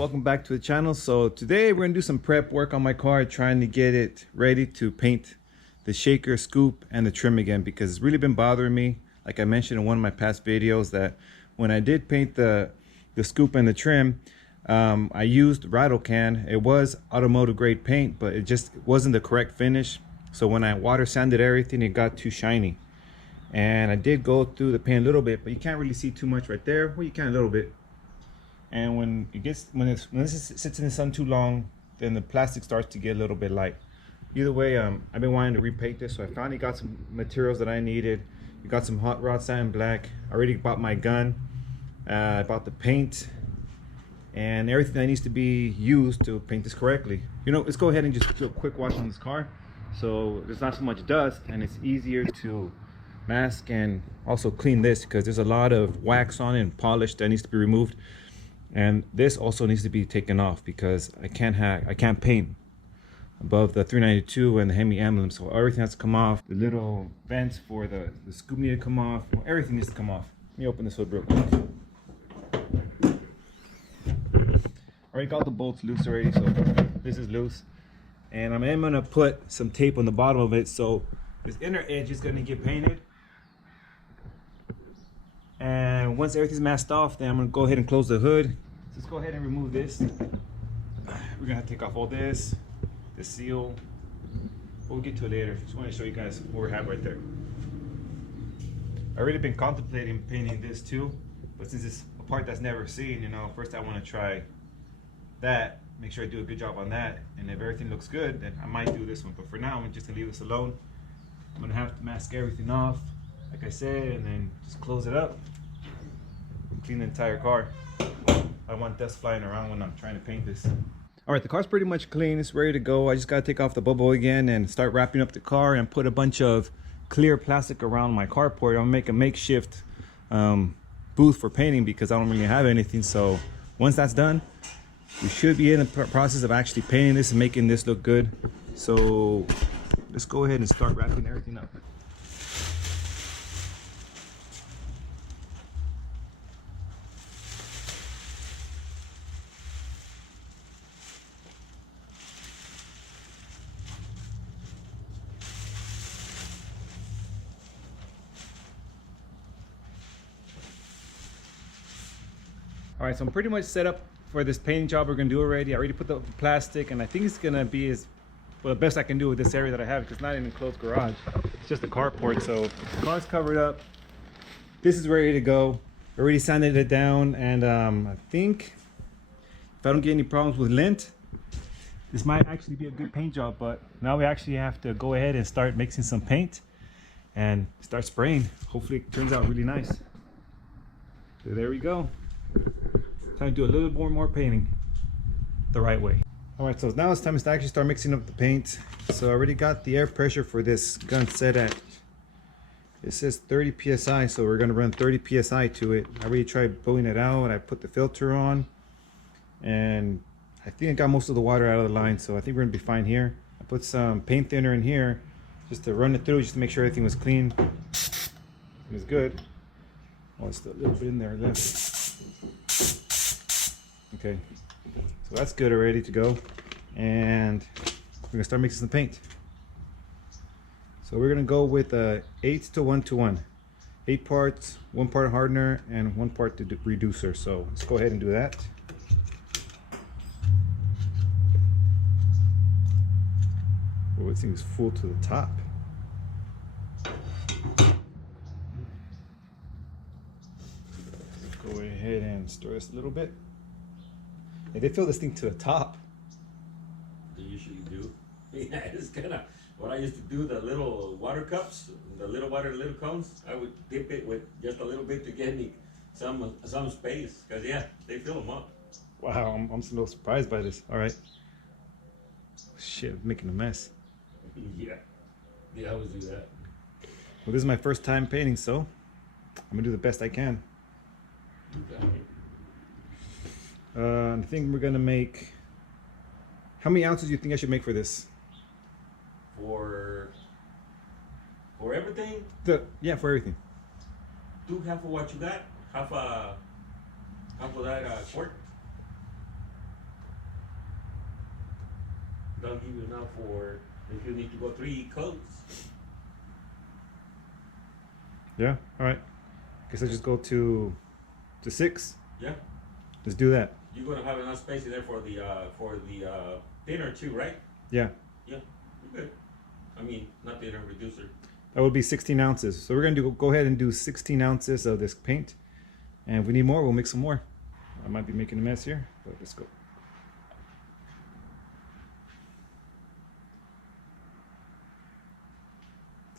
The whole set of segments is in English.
welcome back to the channel. So today we're gonna do some prep work on my car, trying to get it ready to paint the shaker, scoop, and the trim again, because it's really been bothering me. Like I mentioned in one of my past videos, that when I did paint the scoop and the trim, I used rattle can. It was automotive grade paint, but it just wasn't the correct finish. So when I water sanded everything, it got too shiny. And I did go through the paint a little bit, but you can't really see too much right there. Well, you can a little bit. And when this sits in the sun too long, then the plastic starts to get a little bit light. Either way, I've been wanting to repaint this, so I finally got some materials that I needed. We got some hot rod satin black. I already bought my gun. I bought the paint and everything that needs to be used to paint this correctly. You know, let's go ahead and just do a quick wash on this car, so there's not so much dust and it's easier to mask and also clean this, because there's a lot of wax on it and polish that needs to be removed. And this also needs to be taken off, because I can't paint above the 392 and the Hemi emblem, so everything has to come off. The little vents for the scoop need to come off. Well, everything needs to come off. Let me open this hood real quick. Already got the bolts loose already, so this is loose. And I'm gonna put some tape on the bottom of it, so this inner edge is gonna get painted. And once everything's masked off, then I'm gonna go ahead and close the hood. So let's go ahead and remove this. We're gonna have to take off all this, the seal. We'll get to it later. Just want to show you guys what we have right there. I've already been contemplating painting this too, but since it's a part that's never seen, you know, first I want to try that, make sure I do a good job on that, and if everything looks good, then I might do this one. But for now, I'm just gonna leave this alone. I'm gonna have to mask everything off, like I said, and then just close it up and clean the entire car. I want dust flying around when I'm trying to paint this. All right, the car's pretty much clean. It's ready to go. I just gotta take off the bubble again and start wrapping up the car and put a bunch of clear plastic around my carport. I'll make a makeshift booth for painting, because I don't really have anything. So once that's done, we should be in the process of actually painting this and making this look good. So let's go ahead and start wrapping everything up. All right, so I'm pretty much set up for this painting job we're gonna do already. I already put the plastic, and I think it's gonna be as well the best I can do with this area that I have, because it's not an enclosed garage. It's just a carport, so the car's covered up. This is ready to go. Already sanded it down, and I think if I don't get any problems with lint, this might actually be a good paint job. But now we actually have to go ahead and start mixing some paint and start spraying. Hopefully it turns out really nice. So there we go. Time to do a little more painting the right way. All right, so now it's time to actually start mixing up the paint. So I already got the air pressure for this gun set at, it says 30 psi, so we're gonna run 30 psi to it. I already tried blowing it out. I put the filter on, and I think I got most of the water out of the line, so I think we're gonna be fine here. I put some paint thinner in here just to run it through, just to make sure everything was clean. It was good. Oh, it's still a little bit in there left. Okay, so that's good already to go, and we're gonna start mixing the paint. So we're gonna go with 8 to 1 to 1, 8 parts, 1 part hardener and 1 part reducer. So let's go ahead and do that. Oh, it seems full to the top. Let's go ahead and stir this a little bit. Hey, they fill this thing to the top. They usually do. Yeah, it's kind of what I used to do. The little water cups, the little cones. I would dip it with just a little bit to get me some space. Cause yeah, they fill them up. Wow, I'm a little surprised by this. All right. Shit, I'm making a mess. Yeah, I always do that. Well, this is my first time painting, so I'm gonna do the best I can. Okay. I think we're gonna make, how many ounces do you think I should make for this? For everything? Yeah, for everything. Do half of what you got, half of that quart. That'll give you enough for if you need to go 3 coats. Yeah, all right. Guess I just go to 6. Yeah. Let's do that. You're gonna have enough space in there for the thinner too, right? Yeah, Yeah, you're good. I mean, not thinner, reducer. that would be 16 ounces. So we're gonna go ahead and do 16 ounces of this paint. And if we need more, we'll make some more. I might be making a mess here, but let's go.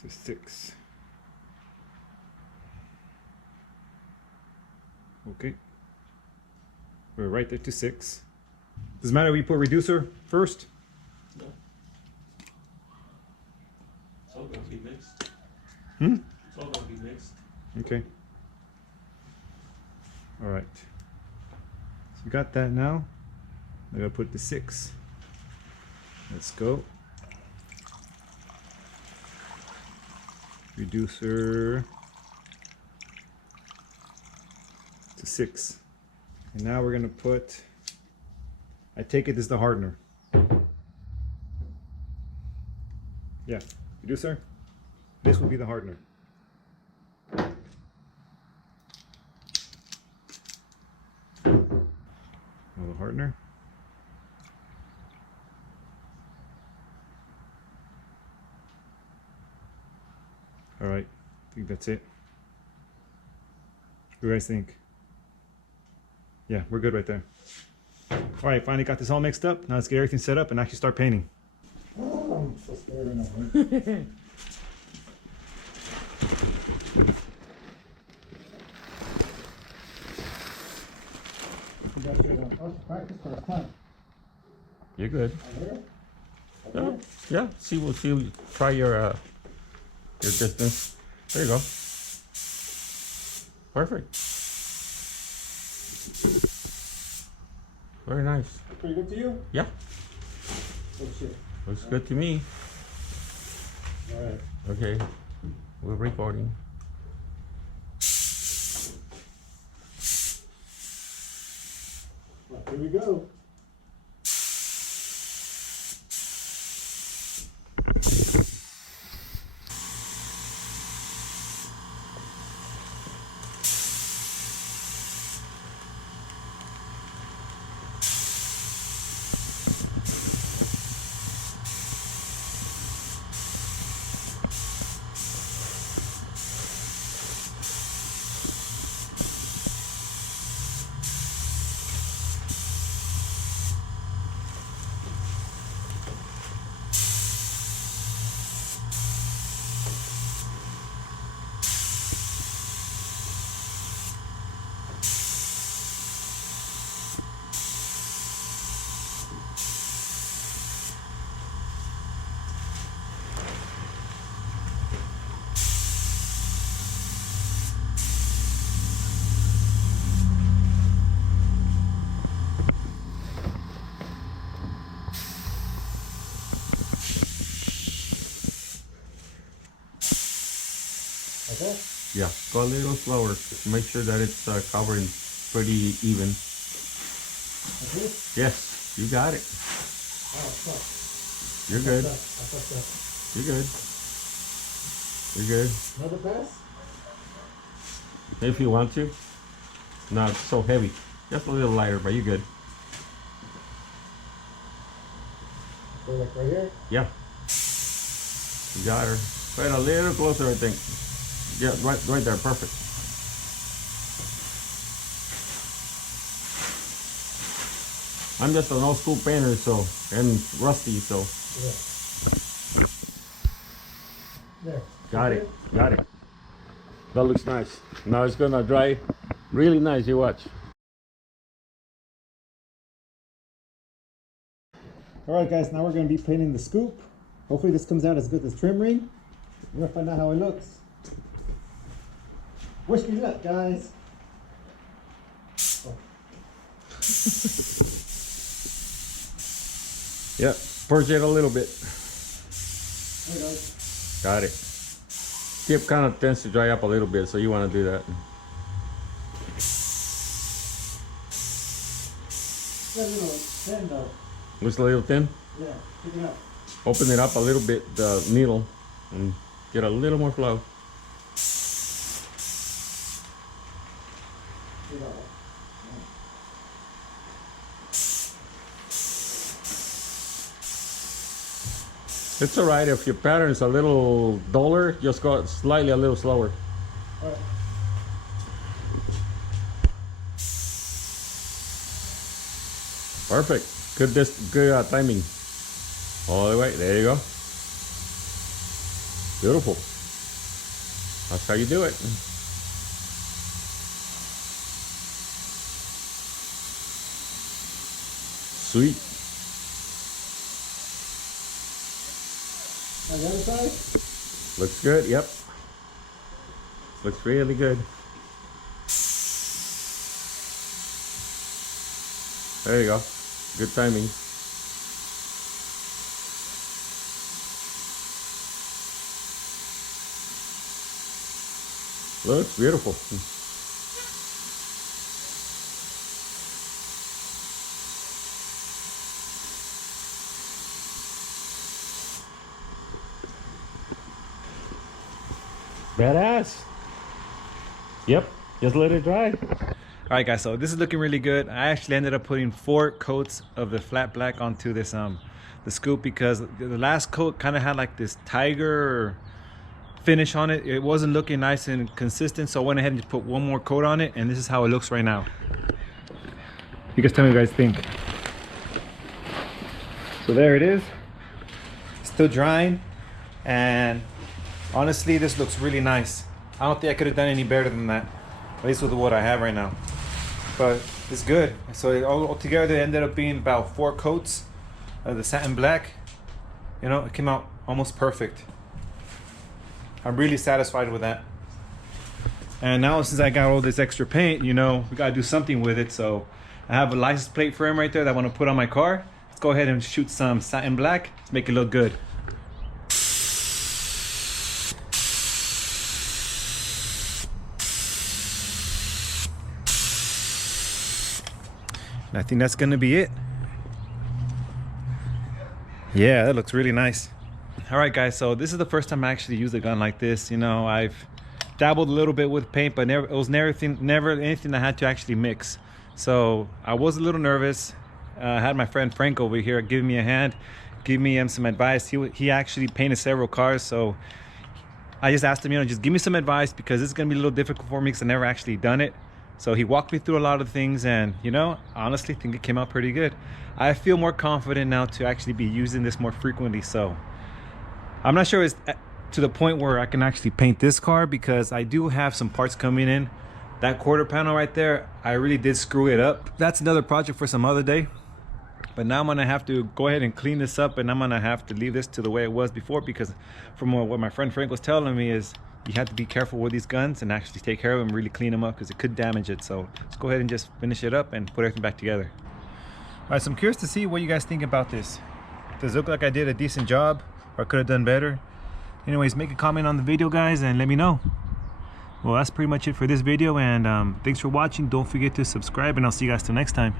To 6. Okay. We're right there to 6. Does it matter if we put reducer first? No. It's all gonna be mixed. Hmm? It's all gonna be mixed. Okay. All right. So we got that now. I gotta put the 6. Let's go. Reducer to 6. And now we're gonna put, I take it this is the hardener. Yeah, reducer. This would be the hardener. The hardener. All right, I think that's it. What do you guys think? Yeah, we're good right there. All right, finally got this all mixed up. Now let's get everything set up and actually start painting. Oh, I'm so scared right now. You guys should practice first time. You're good. Over Yeah, here? yeah. We'll see. Try your distance. There you go. Perfect. Very nice. Pretty good to you? Yeah, Oh shit. looks good to me. Alright. Okay, we're recording. Well, here we go. Okay. Yeah, go a little slower. Make sure that it's covering pretty even. Like this? Yes, you got it. Oh fuck. You're good. I fucked up. You're good. You're good. Another pass? If you want to. Not so heavy. Just a little lighter, but you're good. Go like right here? Yeah. You got her. Right a little closer, I think. Yeah, right there, perfect. I'm just an old school painter, so, and rusty, so. Yeah. There. Got it, got it. That looks nice. Now it's gonna dry really nice, you watch. All right, guys, now we're gonna be painting the scoop. Hopefully this comes out as good as trim ring. We're gonna find out how it looks. Wish me luck, guys. Oh. Yeah, purge it a little bit. There we go. Got it. Tip kind of tends to dry up a little bit, so you want to do that. Got a little thin though. Looks a little thin? Yeah, pick it up. Open it up a little bit, the needle, and get a little more flow. Pick it up. It's alright if your pattern is a little duller, just go slightly a little slower. All right. Perfect. Good timing. All the way. There you go. Beautiful. That's how you do it. Sweet. On the other side? Looks good. Yep. Looks really good. There you go. Good timing. Looks beautiful. Badass. Yep. Just let it dry. All right, guys, so this is looking really good. I actually ended up putting 4 coats of the flat black onto this the scoop, because the last coat kind of had like this tiger finish on it. It wasn't looking nice and consistent, so I went ahead and just put 1 more coat on it, and this is how it looks right now. You guys tell me what you guys think. So there it is, still drying, and honestly this looks really nice. I don't think I could have done any better than that, at least with what I have right now. But it's good. So it all together it ended up being about 4 coats of the satin black. You know, it came out almost perfect. I'm really satisfied with that. And now since I got all this extra paint, you know, we gotta do something with it. So I have a license plate frame right there that I want to put on my car. Let's go ahead and shoot some satin black to make it look good. And I think that's gonna be it. Yeah, that looks really nice. All right, guys, so this is the first time I actually used a gun like this. You know, I've dabbled a little bit with paint, but it was never anything I had to actually mix. So I was a little nervous. I had my friend Frank over here give me a hand, give me some advice. He actually painted several cars, so I just asked him, you know, just give me some advice, because this is gonna be a little difficult for me because I've never actually done it. So he walked me through a lot of things, and you know, honestly, I think it came out pretty good. I feel more confident now to actually be using this more frequently. So I'm not sure it's to the point where I can actually paint this car, because I do have some parts coming in. That quarter panel right there, I really did screw it up. That's another project for some other day. But now I'm gonna have to go ahead and clean this up, and I'm gonna have to leave this to the way it was before, because from what my friend Frank was telling me is you have to be careful with these guns and actually take care of them and really clean them up, because it could damage it. So let's go ahead and just finish it up and put everything back together. All right, so I'm curious to see what you guys think about this. Does it look like I did a decent job, or could have done better? Anyways, make a comment on the video, guys, and let me know. Well, that's pretty much it for this video, and thanks for watching. Don't forget to subscribe, and I'll see you guys till next time.